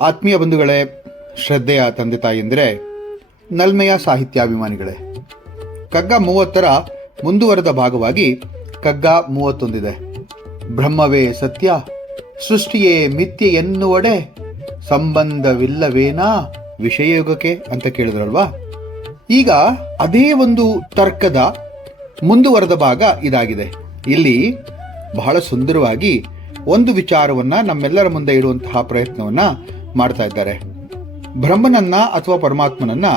ಆತ್ಮೀಯ ಬಂಧುಗಳೇ, ಶ್ರದ್ಧೆಯ ತಂದೆ ತಾಯಿಯಂದರೆ, ನಲ್ಮೆಯ ಸಾಹಿತ್ಯಾಭಿಮಾನಿಗಳೇ, ಕಗ್ಗ 30ರ ಮುಂದುವರೆದ ಭಾಗವಾಗಿ ಕಗ್ಗ 31 ಬ್ರಹ್ಮವೇ ಸತ್ಯ ಸೃಷ್ಟಿಯೇ ಮಿಥ್ಯೆ ಎನ್ನುವಡೆ ಸಂಬಂಧವಿಲ್ಲವೇನಾ ವಿಷಯಯೋಗಕ್ಕೆ ಅಂತ ಕೇಳಿದ್ರಲ್ವಾ. ಈಗ ಅದೇ ಒಂದು ತರ್ಕದ ಮುಂದುವರೆದ ಭಾಗ ಇದಾಗಿದೆ. ಇಲ್ಲಿ ಬಹಳ ಸುಂದರವಾಗಿ ಒಂದು ವಿಚಾರವನ್ನ ನಮ್ಮೆಲ್ಲರ ಮುಂದೆ ಇಡುವಂತಹ ಪ್ರಯತ್ನವನ್ನ ಮಾಡ್ತಾ ಇದ್ದಾರೆ. ಬ್ರಹ್ಮನನ್ನ ಅಥವಾ ಪರಮಾತ್ಮನನ್ನ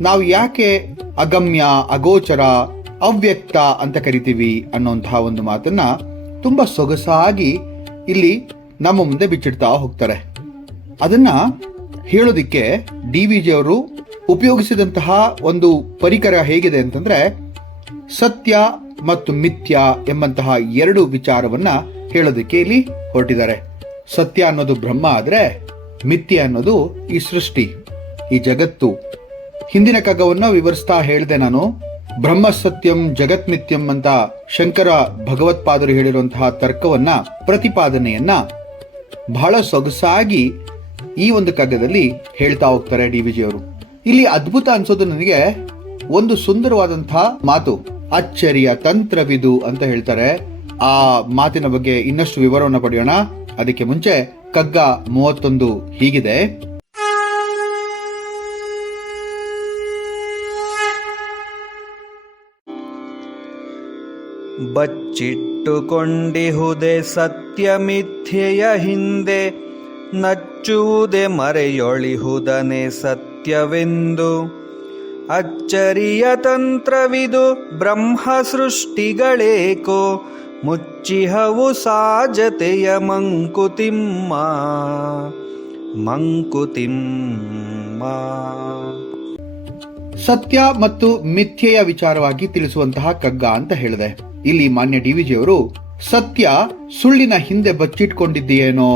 ನಾವು ಯಾಕೆ ಅಗಮ್ಯ, ಅಗೋಚರ, ಅವ್ಯಕ್ತ ಅಂತ ಕರಿತೀವಿ ಅನ್ನುವಂತಹ ಒಂದು ಮಾತನ್ನ ತುಂಬಾ ಸೊಗಸಾಗಿ ಇಲ್ಲಿ ನಮ್ಮ ಮುಂದೆ ಬಿಚ್ಚಿಡ್ತಾ ಹೋಗ್ತಾರೆ. ಅದನ್ನ ಹೇಳೋದಿಕ್ಕೆ DVG ಅವರು ಉಪಯೋಗಿಸಿದಂತಹ ಒಂದು ಪರಿಕರ ಹೇಗಿದೆ ಅಂತಂದ್ರೆ, ಸತ್ಯ ಮತ್ತು ಮಿಥ್ಯ ಎಂಬಂತಹ ಎರಡು ವಿಚಾರವನ್ನ ಹೇಳೋದಿಕ್ಕೆ ಇಲ್ಲಿ ಹೊರಟಿದ್ದಾರೆ. ಸತ್ಯ ಅನ್ನೋದು ಬ್ರಹ್ಮ ಆದ್ರೆ, ಮಿಥ್ಯ ಅನ್ನೋದು ಈ ಸೃಷ್ಟಿ, ಈ ಜಗತ್ತು. ಹಿಂದಿನ ಕಗ್ಗವನ್ನ ವಿವರಿಸ್ತಾ ಹೇಳಿದೆ ನಾನು. ಬ್ರಹ್ಮ ಸತ್ಯಂ ಜಗತ್ ಮಿಥ್ಯಂ ಅಂತ ಶಂಕರ ಭಗವತ್ಪಾದರು ಹೇಳಿರುವಂತಹ ತರ್ಕವನ್ನ, ಪ್ರತಿಪಾದನೆಯನ್ನ ಬಹಳ ಸೊಗಸಾಗಿ ಈ ಒಂದು ಕಗ್ಗದಲ್ಲಿ ಹೇಳ್ತಾ ಹೋಗ್ತಾರೆ DVG ಅವರು. ಇಲ್ಲಿ ಅದ್ಭುತ ಅನ್ಸೋದು ನನಗೆ ಒಂದು ಸುಂದರವಾದಂತಹ ಮಾತು, ಅಚ್ಚರಿಯ ತಂತ್ರವಿದು ಅಂತ ಹೇಳ್ತಾರೆ. ಆ ಮಾತಿನ ಬಗ್ಗೆ ಇನ್ನಷ್ಟು ವಿವರವನ್ನು ಪಡೆಯೋಣ. ಅದಕ್ಕೆ ಮುಂಚೆ ಕಗ್ಗ 31 ಹೀಗಿದೆ. ಬಚ್ಚಿಟ್ಟುಕೊಂಡಿಹುದೆ ಸತ್ಯ ಮಿಥ್ಯೆಯ ಹಿಂದೆ, ನಚ್ಚುವುದೇ ಮರೆಯೊಳಿಹುದನೆ ಸತ್ಯವೆಂದು. ಅಚ್ಚರಿಯ ತಂತ್ರವಿದು ಬ್ರಹ್ಮ ಸೃಷ್ಟಿಗಳೇಕೋ, ಮುಚ್ಚಿಹವು ಸಾಜತೆಯ ಮಂಕುತಿಮ್ಮ ಮಂಕುತಿಮ್ಮ. ಸತ್ಯ ಮತ್ತು ಮಿಥ್ಯೆಯ ವಿಚಾರವಾಗಿ ತಿಳಿಸುವಂತಹ ಕಗ್ಗ ಅಂತ ಹೇಳಿದೆ. ಇಲ್ಲಿ ಮಾನ್ಯ DVG ಅವರು ಸತ್ಯ ಸುಳ್ಳಿನ ಹಿಂದೆ ಬಚ್ಚಿಟ್ಕೊಂಡಿದ್ದೀಯೇನೋ,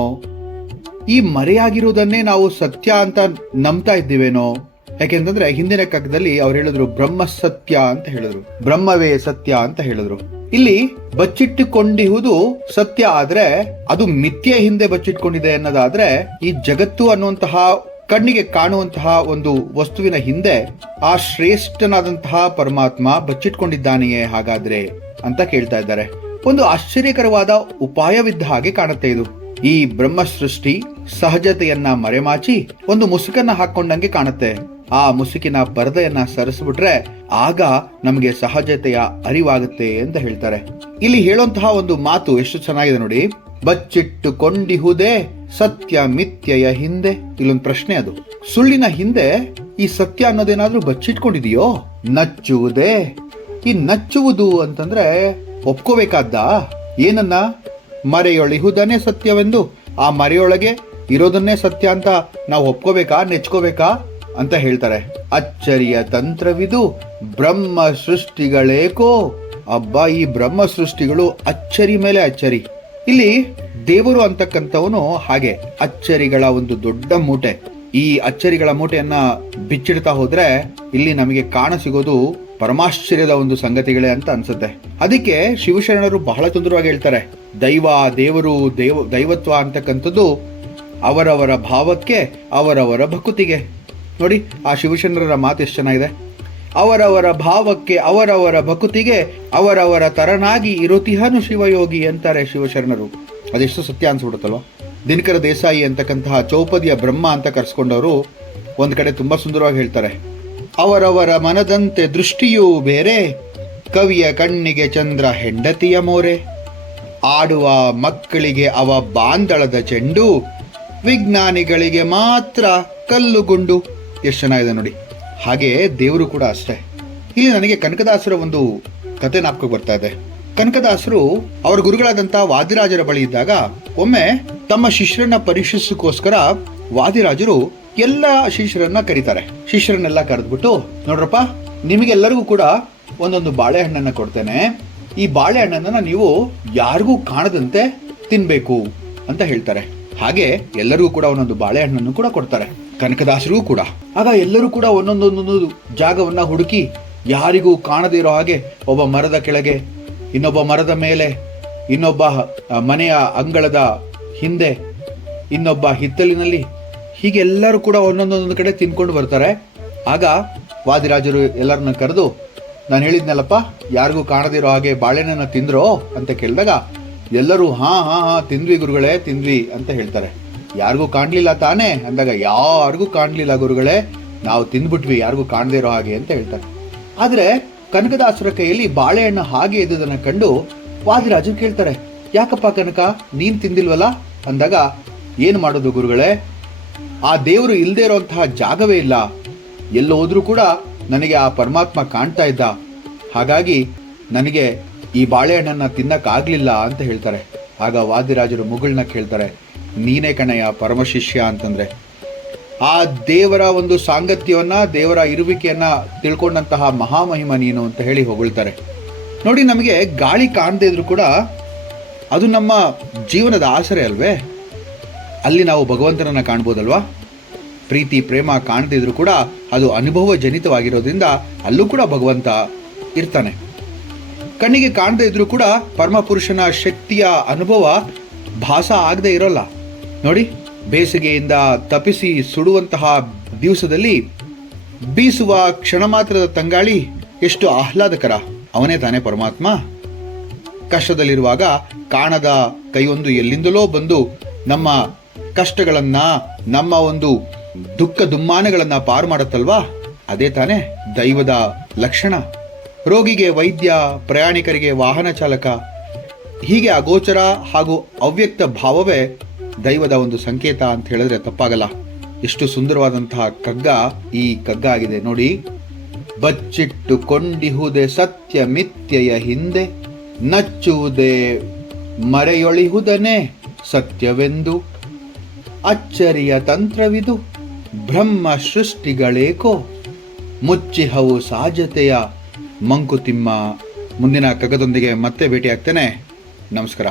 ಈ ಮರೆಯಾಗಿರುವುದನ್ನೇ ನಾವು ಸತ್ಯ ಅಂತ ನಂಬ್ತಾ ಇದ್ದೀವೇನೋ. ಯಾಕೆಂತಂದ್ರೆ ಹಿಂದಿನ ಕಗ್ಗದಲ್ಲಿ ಅವ್ರು ಹೇಳಿದ್ರು ಬ್ರಹ್ಮ ಸತ್ಯ ಅಂತ ಹೇಳಿದ್ರು, ಬ್ರಹ್ಮವೇ ಸತ್ಯ ಅಂತ ಹೇಳಿದ್ರು. ಇಲ್ಲಿ ಬಚ್ಚಿಟ್ಟುಕೊಂಡಿರುವುದು ಸತ್ಯ ಆದ್ರೆ ಅದು ಮಿಥ್ಯೆ ಹಿಂದೆ ಬಚ್ಚಿಟ್ಕೊಂಡಿದೆ ಅನ್ನೋದಾದ್ರೆ, ಈ ಜಗತ್ತು ಅನ್ನುವಂತಹ ಕಣ್ಣಿಗೆ ಕಾಣುವಂತಹ ಒಂದು ವಸ್ತುವಿನ ಹಿಂದೆ ಆ ಶ್ರೇಷ್ಠನಾದಂತಹ ಪರಮಾತ್ಮ ಬಚ್ಚಿಟ್ಕೊಂಡಿದ್ದಾನೆಯೇ ಹಾಗಾದ್ರೆ ಅಂತ ಕೇಳ್ತಾ ಇದ್ದಾರೆ. ಒಂದು ಆಶ್ಚರ್ಯಕರವಾದ ಉಪಾಯವಿದ್ದ ಹಾಗೆ ಕಾಣುತ್ತೆ ಇದು. ಈ ಬ್ರಹ್ಮ ಸೃಷ್ಟಿ ಸಹಜತೆಯನ್ನ ಮರೆಮಾಚಿ ಒಂದು ಮುಸುಕನ್ನ ಹಾಕೊಂಡಂಗೆ ಕಾಣುತ್ತೆ. ಆ ಮುಸುಕಿನ ಪರದೆಯನ್ನ ಸರಿಸ್ಬಿಟ್ರೆ ಆಗ ನಮಗೆ ಸಹಜತೆಯ ಅರಿವಾಗುತ್ತೆ ಅಂತ ಹೇಳ್ತಾರೆ. ಇಲ್ಲಿ ಹೇಳುವಂತಹ ಒಂದು ಮಾತು ಎಷ್ಟು ಚೆನ್ನಾಗಿದೆ ನೋಡಿ. ಬಚ್ಚಿಟ್ಟುಕೊಂಡಿಹುದೇ ಸತ್ಯ ಮಿಥ್ಯೆಯ ಹಿಂದೆ. ಇಲ್ಲೊಂದು ಪ್ರಶ್ನೆ, ಅದು ಸುಳ್ಳಿನ ಹಿಂದೆ ಈ ಸತ್ಯ ಅನ್ನೋದೇನಾದ್ರೂ ಬಚ್ಚಿಟ್ಕೊಂಡಿದೆಯೋ? ನಚ್ಚುವುದೇ, ಈ ನಚ್ಚುವುದು ಅಂತಂದ್ರೆ ಒಪ್ಕೋಬೇಕಾದ ಏನನ್ನ? ಮರೆಯೊಳಿಹುದನ್ನೇ ಸತ್ಯವೆಂದು. ಆ ಮರೆಯೊಳಗೆ ಇರೋದನ್ನೇ ಸತ್ಯ ಅಂತ ನಾವು ಒಪ್ಕೋಬೇಕಾ, ನೆಚ್ಕೋಬೇಕಾ ಅಂತ ಹೇಳ್ತಾರೆ. ಅಚ್ಚರಿಯ ತಂತ್ರವಿದು ಬ್ರಹ್ಮ ಸೃಷ್ಟಿಗಳೇಕೋ. ಅಬ್ಬಾ, ಈ ಬ್ರಹ್ಮ ಸೃಷ್ಟಿಗಳು ಅಚ್ಚರಿ ಮೇಲೆ ಅಚ್ಚರಿ. ಇಲ್ಲಿ ದೇವರು ಅಂತಕ್ಕಂಥವನು ಹಾಗೆ ಅಚ್ಚರಿಗಳ ಒಂದು ದೊಡ್ಡ ಮೂಟೆ. ಈ ಅಚ್ಚರಿಗಳ ಮೂಟೆಯನ್ನ ಬಿಚ್ಚಿಡ್ತಾ ಹೋದ್ರೆ ಇಲ್ಲಿ ನಮಗೆ ಕಾಣ ಸಿಗೋದು ಪರಮಾಶ್ಚರ್ಯದ ಒಂದು ಸಂಗತಿಗಳೇ ಅಂತ ಅನ್ಸುತ್ತೆ. ಅದಕ್ಕೆ ಶಿವಶರಣರು ಬಹಳ ಸುಂದರವಾಗಿ ಹೇಳ್ತಾರೆ, ದೈವ, ದೇವರು, ದೈವತ್ವ ಅಂತಕ್ಕಂಥದ್ದು ಅವರವರ ಭಾವಕ್ಕೆ, ಅವರವರ ಭಕುತಿಗೆ. ನೋಡಿ ಆ ಶಿವಶರಣರ ಮಾತು ಎಷ್ಟು ಚೆನ್ನಾಗಿದೆ. ಅವರವರ ಭಾವಕ್ಕೆ, ಅವರವರ ಭಕುತಿಗೆ, ಅವರವರ ತರನಾಗಿ ಇರುತಿಹನು ಶಿವಯೋಗಿ ಅಂತಾರೆ ಶಿವಶರಣರು. ಅದೆಷ್ಟು ಸತ್ಯ ಅನ್ಸ್ಬಿಡುತ್ತಲ್ವ. ದಿನಕರ ದೇಸಾಯಿ ಅಂತಕ್ಕಂತಹ ಚೌಪದಿಯ ಬ್ರಹ್ಮ ಅಂತ ಕರೆಸ್ಕೊಂಡವರು ಒಂದ್ ಕಡೆ ತುಂಬಾ ಸುಂದರವಾಗಿ ಹೇಳ್ತಾರೆ, ಅವರವರ ಮನದಂತೆ ದೃಷ್ಟಿಯೂ ಬೇರೆ, ಕವಿಯ ಕಣ್ಣಿಗೆ ಚಂದ್ರ ಹೆಂಡತಿಯ ಮೋರೆ, ಆಡುವ ಮಕ್ಕಳಿಗೆ ಅವ ಬಾಂದಳದ ಚೆಂಡು, ವಿಜ್ಞಾನಿಗಳಿಗೆ ಮಾತ್ರ ಕಲ್ಲುಗುಂಡು. ಎಷ್ಟು ಚೆನ್ನಾಗಿದೆ ನೋಡಿ. ಹಾಗೆ ದೇವರು ಕೂಡ ಅಷ್ಟೇ. ಇಲ್ಲಿ ನನಗೆ ಕನಕದಾಸರ ಒಂದು ಕತೆ ಜ್ಞಾಪಕ ಬರ್ತಾ ಇದೆ. ಕನಕದಾಸರು ಅವರ ಗುರುಗಳಾದಂತಹ ವಾದಿರಾಜರ ಬಳಿ ಇದ್ದಾಗ ಒಮ್ಮೆ ತಮ್ಮ ಶಿಷ್ಯರನ್ನ ಪರೀಕ್ಷಿಸೋಕ್ಕೋಸ್ಕರ ವಾದಿರಾಜರು ಎಲ್ಲ ಶಿಷ್ಯರನ್ನ ಕರೀತಾರೆ. ಶಿಷ್ಯರನ್ನೆಲ್ಲ ಕರೆದ್ಬಿಟ್ಟು, ನೋಡ್ರಪ್ಪ, ನಿಮಗೆಲ್ಲರಿಗೂ ಕೂಡ ಒಂದೊಂದು ಬಾಳೆಹಣ್ಣನ್ನ ಕೊಡ್ತೇನೆ. ಈ ಬಾಳೆಹಣ್ಣನ್ನ ನೀವು ಯಾರಿಗೂ ಕಾಣದಂತೆ ತಿನ್ಬೇಕು ಅಂತ ಹೇಳ್ತಾರೆ. ಹಾಗೆ ಎಲ್ಲರಿಗೂ ಕೂಡ ಒಂದೊಂದು ಬಾಳೆಹಣ್ಣನ್ನು ಕೂಡ ಕೊಡ್ತಾರೆ, ಕನಕದಾಸರಿಗೂ ಕೂಡ. ಆಗ ಎಲ್ಲರೂ ಕೂಡ ಒಂದೊಂದೊಂದೊಂದು ಜಾಗವನ್ನ ಹುಡುಕಿ ಯಾರಿಗೂ ಕಾಣದೇ ಇರೋ ಹಾಗೆ ಒಬ್ಬ ಮರದ ಕೆಳಗೆ, ಇನ್ನೊಬ್ಬ ಮರದ ಮೇಲೆ, ಇನ್ನೊಬ್ಬ ಮನೆಯ ಅಂಗಳದ ಹಿಂದೆ, ಇನ್ನೊಬ್ಬ ಹಿತ್ತಲಿನಲ್ಲಿ ಹೀಗೆ ಎಲ್ಲರೂ ಕೂಡ ಒಂದೊಂದೊಂದು ಕಡೆ ತಿನ್ಕೊಂಡು ಬರ್ತಾರೆ. ಆಗ ವಾದಿರಾಜರು ಎಲ್ಲರನ್ನ ಕರೆದು, ನಾನು ಹೇಳಿದ್ನಲ್ಲಪ್ಪ ಯಾರಿಗೂ ಕಾಣದಿರೋ ಹಾಗೆ ಬಾಳೆಹಣ್ಣನ್ನ ತಿಂದ್ರೋ ಅಂತ ಕೇಳಿದಾಗ ಎಲ್ಲರೂ ಹಾ ಹಾ ಹಾ ತಿಂದ್ವಿ ಗುರುಗಳೇ ತಿಂದ್ವಿ ಅಂತ ಹೇಳ್ತಾರೆ. ಯಾರಿಗೂ ಕಾಣಲಿಲ್ಲ ತಾನೇ ಅಂದಾಗ ಯಾರಿಗೂ ಕಾಣಲಿಲ್ಲ ಗುರುಗಳೇ, ನಾವು ತಿಂದ್ಬಿಟ್ವಿ ಯಾರಿಗೂ ಕಾಣದೇ ಇರೋ ಹಾಗೆ ಅಂತ ಹೇಳ್ತಾರೆ. ಆದರೆ ಕನಕದಾಸರ ಕೈಯಲ್ಲಿ ಬಾಳೆಹಣ್ಣು ಹಾಗೆ ಇದ್ದುದನ್ನು ಕಂಡು ವಾದಿರಾಜರು ಕೇಳ್ತಾರೆ, ಯಾಕಪ್ಪ ಕನಕ ನೀನು ತಿಂದಿಲ್ವಲ್ಲ ಅಂದಾಗ, ಏನು ಮಾಡೋದು ಗುರುಗಳೇ, ಆ ದೇವರು ಇಲ್ಲದೆ ಇರೋಂತಹ ಜಾಗವೇ ಇಲ್ಲ, ಎಲ್ಲೋ ಹೋದ್ರೂ ಕೂಡ ನನಗೆ ಆ ಪರಮಾತ್ಮ ಕಾಣ್ತಾ ಇದ್ದ, ಹಾಗಾಗಿ ನನಗೆ ಈ ಬಾಳೆಹಣ್ಣನ್ನು ತಿನ್ನಕ್ಕಾಗಲಿಲ್ಲ ಅಂತ ಹೇಳ್ತಾರೆ. ಆಗ ವಾದಿರಾಜರು ಮುಗುಳ್ನ ಕೇಳ್ತಾರೆ, ನೀನೇ ಕಣಯ್ಯ ಪರಮಶಿಷ್ಯ ಅಂತಂದ್ರೆ. ಆ ದೇವರ ಒಂದು ಸಾಂಗತ್ಯವನ್ನ, ದೇವರ ಇರುವಿಕೆಯನ್ನ ತಿಳ್ಕೊಂಡಂತಹ ಮಹಾಮಹಿಮ ನೀನು ಅಂತ ಹೇಳಿ ಹೊಗಳ್ತಾರೆ. ನೋಡಿ, ನಮಗೆ ಗಾಳಿ ಕಾಣದೇ ಇದ್ರೂ ಕೂಡ ಅದು ನಮ್ಮ ಜೀವನದ ಆಸರೆ ಅಲ್ವೇ? ಅಲ್ಲಿ ನಾವು ಭಗವಂತನನ್ನ ಕಾಣ್ಬೋದಲ್ವಾ? ಪ್ರೀತಿ ಪ್ರೇಮ ಕಾಣದೇ ಇದ್ರೂ ಕೂಡ ಅದು ಅನುಭವ ಜನಿತವಾಗಿರೋದ್ರಿಂದ ಅಲ್ಲೂ ಕೂಡ ಭಗವಂತ ಇರ್ತಾನೆ. ಕಣ್ಣಿಗೆ ಕಾಣದೇ ಇದ್ರೂ ಕೂಡ ಪರಮಪುರುಷನ ಶಕ್ತಿಯ ಅನುಭವ ಭಾಸ ಆಗದೆ ಇರೋಲ್ಲ. ನೋಡಿ, ಬೇಸಿಗೆಯಿಂದ ತಪಿಸಿ ಸುಡುವಂತಹ ದಿವಸದಲ್ಲಿ ಬೀಸುವ ಕ್ಷಣ ಮಾತ್ರದ ತಂಗಾಳಿ ಎಷ್ಟು ಆಹ್ಲಾದಕರ. ಅವನೇ ತಾನೇ ಪರಮಾತ್ಮ. ಕಷ್ಟದಲ್ಲಿರುವಾಗ ಕಾಣದ ಕೈಯೊಂದು ಎಲ್ಲಿಂದಲೋ ಬಂದು ನಮ್ಮ ಕಷ್ಟಗಳನ್ನ, ನಮ್ಮ ಒಂದು ದುಃಖ ದುಮ್ಮಾನಗಳನ್ನ ಪಾರು ಮಾಡುತ್ತಲ್ವಾ, ಅದೇ ತಾನೇ ದೈವದ ಲಕ್ಷಣ. ರೋಗಿಗೆ ವೈದ್ಯ, ಪ್ರಯಾಣಿಕರಿಗೆ ವಾಹನ ಚಾಲಕ, ಹೀಗೆ ಅಗೋಚರ ಹಾಗೂ ಅವ್ಯಕ್ತ ಭಾವವೇ ದೈವದ ಒಂದು ಸಂಕೇತ ಅಂತ ಹೇಳಿದ್ರೆ ತಪ್ಪಾಗಲ್ಲ. ಎಷ್ಟು ಸುಂದರವಾದಂತಹ ಕಗ್ಗ ಈ ಕಗ್ಗ ಆಗಿದೆ ನೋಡಿ. ಬಚ್ಚಿಟ್ಟುಕೊಂಡಿಹುದೆ ಸತ್ಯ ಮಿಥ್ಯೆಯ ಹಿಂದೆ, ನಚ್ಚುವುದೇ ಮರೆಯೊಳಿಹುದನೇ ಸತ್ಯವೆಂದು, ಅಚ್ಚರಿಯ ತಂತ್ರವಿದು ಬ್ರಹ್ಮ ಸೃಷ್ಟಿಗಳೇಕೋ, ಮುಚ್ಚಿಹವು ಸಾಜತೆಯ ಮಂಕುತಿಮ್ಮ. ಮುಂದಿನ ಕಗ್ಗದೊಂದಿಗೆ ಮತ್ತೆ ಭೇಟಿಯಾಗ್ತೇನೆ. ನಮಸ್ಕಾರ.